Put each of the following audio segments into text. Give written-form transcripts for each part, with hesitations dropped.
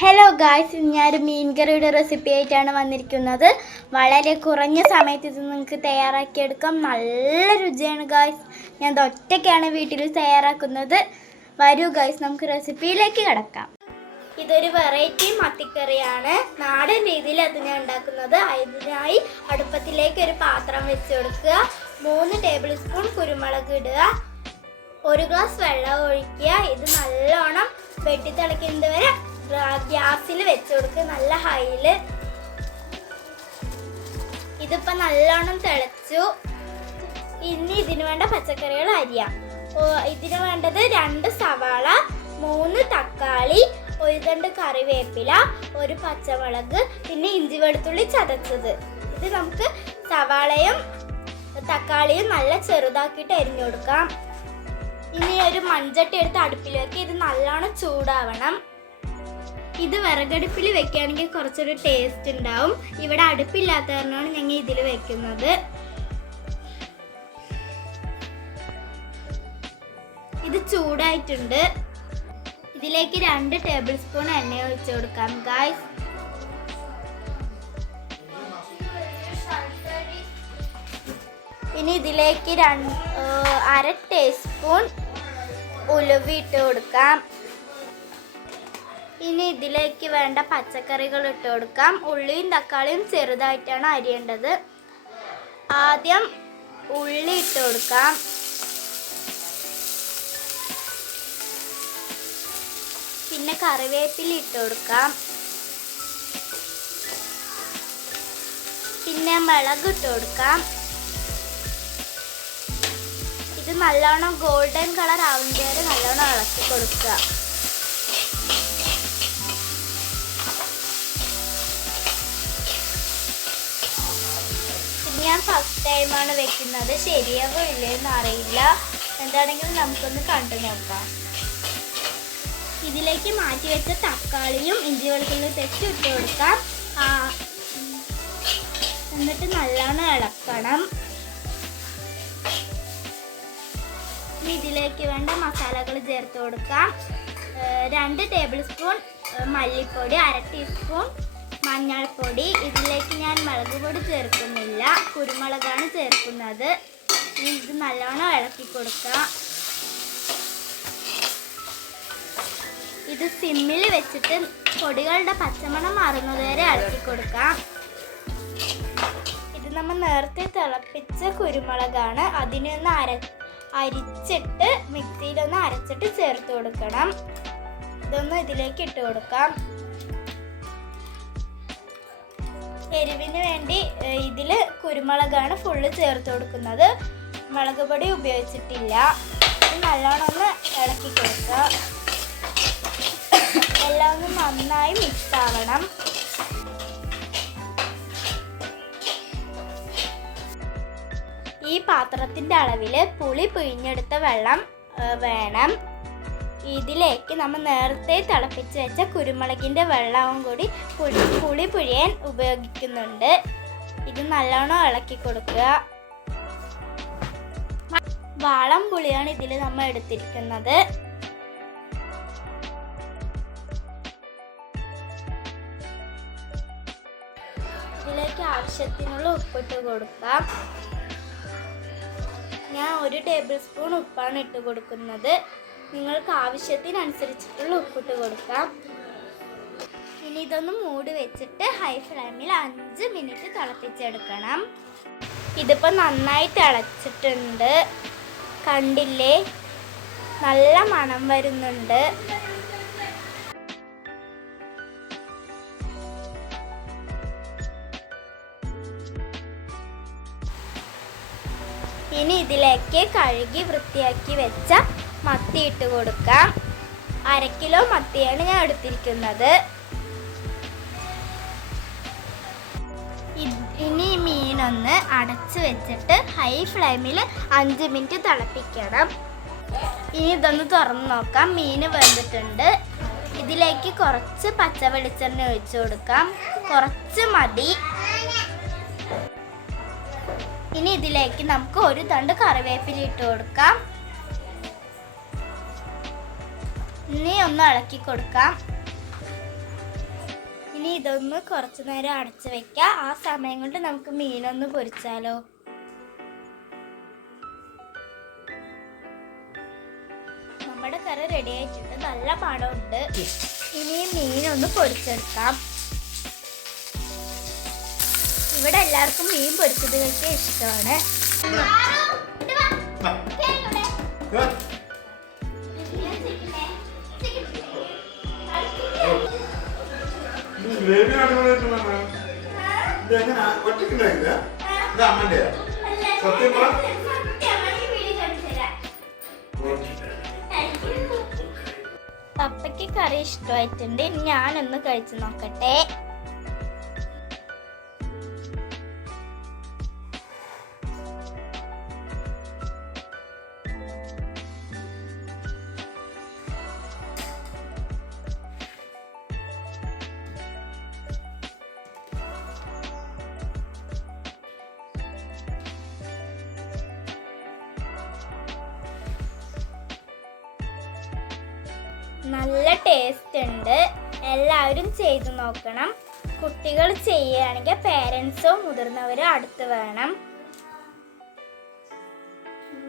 Hello guys, ഞാനൊരു മീൻ കറിയുടെ recipe ആയിട്ടാണ് വന്നിരിക്കുന്നത്. വളരെ കുറഞ്ഞ സമയത്ത് ഇത് നിങ്ങൾക്ക് തയ്യാറാക്കിയെടുക്കാം. നല്ല രുചിയാണ് ഗായ്സ്. ഞാൻ ഒറ്റയ്ക്കാണ് വീട്ടിൽ തയ്യാറാക്കുന്നത്. വരൂ ഗായ്സ്, നമുക്ക് റെസിപ്പിയിലേക്ക് കിടക്കാം. ഇതൊരു വെറൈറ്റി മത്തിക്കറിയാണ്. നാടൻ രീതിയിൽ അത് ഞാൻ ഉണ്ടാക്കുന്നത്. അതിനായി അടുപ്പത്തിലേക്ക് ഒരു പാത്രം വെച്ച് കൊടുക്കുക. 3 ടേബിൾ സ്പൂൺ കുരുമുളക് ഇടുക. 1 ഗ്ലാസ് വെള്ളം ഒഴിക്കുക. ഇത് നല്ലോണം വെട്ടി തിളയ്ക്കുന്നത് വരെ ഗ്യാസിൽ വെച്ച് കൊടുക്കുക, നല്ല ഹൈയില്. ഇതിപ്പോ നല്ലോണം തിളച്ചു. ഇനി ഇതിന് വേണ്ട പച്ചക്കറികൾ അരിയാം. ഇതിന് വേണ്ടത് 2 സവാള, 3 തക്കാളി, 1 തണ്ട് കറിവേപ്പില, 1 പച്ചമുളക്, പിന്നെ ഇഞ്ചി വെളുത്തുള്ളി ചതച്ചത്. ഇത് നമുക്ക് സവാളയും തക്കാളിയും നല്ല ചെറുതാക്കിയിട്ട് അരിഞ്ഞു കൊടുക്കാം. ഇനി ഒരു മൺചട്ടി എടുത്ത് അടുപ്പിലേക്ക് ഇത് നല്ലോണം ചൂടാവണം. ഇത് വിറകടുപ്പിൽ വെക്കുകയാണെങ്കിൽ കുറച്ചൊരു ടേസ്റ്റ് ഉണ്ടാവും. ഇവിടെ അടുപ്പില്ലാത്ത കാരണമാണ് ഞങ്ങൾ ഇതിൽ വെക്കുന്നത്. ഇത് ചൂടായിട്ടുണ്ട്. ഇതിലേക്ക് 2 ടേബിൾ സ്പൂൺ എണ്ണ ഒഴിച്ചു കൊടുക്കാം ഗായ്സ്. ഇനി ഇതിലേക്ക് 1/2 ടീസ്പൂൺ ഉലുവ ഇട്ട് കൊടുക്കാം. ഇനി ഇതിലേക്ക് വേണ്ട പച്ചക്കറികൾ ഇട്ട് കൊടുക്കാം. ഉള്ളിയും തക്കാളിയും ചെറുതായിട്ടാണ് അരിയേണ്ടത്. ആദ്യം ഉള്ളി ഇട്ട് കൊടുക്കാം. പിന്നെ കറിവേപ്പില ഇട്ട് കൊടുക്കാം. പിന്നെ മുളക് ഇട്ട് കൊടുക്കാം. ഇത് നല്ലോണം ഗോൾഡൻ കളർ ആവുന്നത് വരെ നല്ലോണം ഇളക്കി കൊടുക്കുക. ഞാൻ ഫസ്റ്റ് ടൈമാണ് വെക്കുന്നത്. ശരിയാവോ ഇല്ലെന്ന് അറിയില്ല. എന്താണെങ്കിലും നമുക്കൊന്ന് കണ്ടു നോക്കാം. ഇതിലേക്ക് മാറ്റി വെച്ച തക്കാളിയും ഇഞ്ചി വെളുത്തുള്ളി പേസ്റ്റ് ഇട്ട് കൊടുക്കാം. എന്നിട്ട് നല്ലോണം ഇളക്കണം. ഇനി ഇതിലേക്ക് വേണ്ട മസാലകൾ ചേർത്ത് കൊടുക്കാം. 2 ടേബിൾ സ്പൂൺ മല്ലിപ്പൊടി, 1/2 ടീസ്പൂൺ മഞ്ഞൾപ്പൊടി. ഇതിലേക്ക് ഞാൻ മുളക് പൊടി ചേർക്കുന്നില്ല, കുരുമുളകാണ് ചേർക്കുന്നത്. ഇത് നല്ലോണം ഇളക്കി കൊടുക്കുക. ഇത് സിമ്മിൽ വെച്ചിട്ട് പൊടികളുടെ പച്ചമണം മാറുന്നത് വരെ ഇളക്കി കൊടുക്കാം. ഇത് നമ്മൾ നേരത്തെ തിളപ്പിച്ച കുരുമുളകാണ്. അതിനൊന്ന് അരിച്ചിട്ട് മിക്സിയിലൊന്ന് അരച്ചിട്ട് ചേർത്ത് കൊടുക്കണം. ഇതൊന്ന് ഇതിലേക്ക് ഇട്ട് കൊടുക്കാം. എരിവിന് വേണ്ടി ഇതിൽ കുരുമുളകാണ് ഫുള്ള് ചേർത്ത് കൊടുക്കുന്നത്. മുളക് പൊടി ഉപയോഗിച്ചിട്ടില്ല. ഇത് നല്ലോണം ഒന്ന് ഇളക്കി കൊടുക്കുക. എല്ലാം ഒന്ന് നന്നായി മിക്സ് ആവണം. ഈ പാത്രത്തിൻ്റെ അളവിൽ പുളി പിഴിഞ്ഞെടുത്ത വെള്ളം വേണം. ഇതിലേക്ക് നമ്മൾ നേരത്തെ തിളപ്പിച്ച് വെച്ച കുരുമുളകിൻ്റെ വെള്ളവും കൂടി പുളി പിഴിയാൻ ഉപയോഗിക്കുന്നുണ്ട്. ഇത് നല്ലോണം ഇളക്കി കൊടുക്കുക. വാളം പുളിയാണ് ഇതിൽ നമ്മൾ എടുത്തിരിക്കുന്നത്. ഇതിലേക്ക് ആവശ്യത്തിനുള്ള ഉപ്പിട്ട് കൊടുക്കാം. ഞാൻ 1 ടേബിൾ സ്പൂൺ ഉപ്പാണ് ഇട്ട് കൊടുക്കുന്നത്. നിങ്ങൾക്ക് ആവശ്യത്തിനനുസരിച്ചിട്ടുള്ള ഉപ്പിട്ട് കൊടുക്കാം. ഇനി ഇതൊന്ന് മൂടി വെച്ചിട്ട് ഹൈ ഫ്ലെയിമിൽ 5 മിനിറ്റ് തിളപ്പിച്ചെടുക്കണം. ഇതിപ്പോൾ നന്നായി തിളച്ചിട്ടുണ്ട്. കണ്ടില്ലേ, നല്ല മണം വരുന്നുണ്ട്. ഇനി ഇതിലേക്ക് കഴുകി വൃത്തിയാക്കി വെച്ച മത്തി ഇട്ട് കൊടുക്കാം. 1/2 കിലോ മത്തിയാണ് ഞാൻ എടുത്തിരിക്കുന്നത്. ഇനി മീനൊന്ന് അടച്ച് വെച്ചിട്ട് ഹൈ ഫ്ലെയിമിൽ 5 മിനിറ്റ് തിളപ്പിക്കണം. ഇനി ഇതൊന്ന് തുറന്ന് നോക്കാം. മീൻ വെന്തിട്ടുണ്ട്. ഇതിലേക്ക് കുറച്ച് പച്ച വെളിച്ചെണ്ണ ഒഴിച്ചു കൊടുക്കാം. കുറച്ച് മതി. ഇനി ഇതിലേക്ക് നമുക്ക് 1 തണ്ട് കറിവേപ്പില ഇട്ട് കൊടുക്കാം. ഇനി ഒന്ന് ഇളക്കി കൊടുക്കാം. ഇതൊന്ന് കുറച്ചു നേരം അടച്ചു വെക്കാം. ആ സമയം കൊണ്ട് നമുക്ക് മീനൊന്ന് പൊരിച്ചാലോ. നമ്മുടെ കറി റെഡി ആയിട്ടുണ്ട്, നല്ല മണമുണ്ട്. ഇനി മീനൊന്ന് പൊരിച്ചെടുക്കാം. ഇവിടെ എല്ലാവർക്കും മീൻ പൊരിച്ചതൊക്കെ ഇഷ്ടമാണ്. പപ്പയ്ക്ക് കറി ഇഷ്ടമായിട്ടുണ്ട്. ഞാനൊന്ന് കഴിച്ചു നോക്കട്ടെ. നല്ല ടേസ്റ്റ് ഉണ്ട്. എല്ലാവരും ചെയ്തു നോക്കണം. കുട്ടികൾ ചെയ്യുകയാണെങ്കിൽ പേരൻസോ മുതിർന്നവരോ അടുത്ത് വേണം.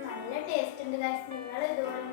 നല്ല ടേസ്റ്റ് ഉണ്ട്. നിങ്ങൾ ഇതുപോലെ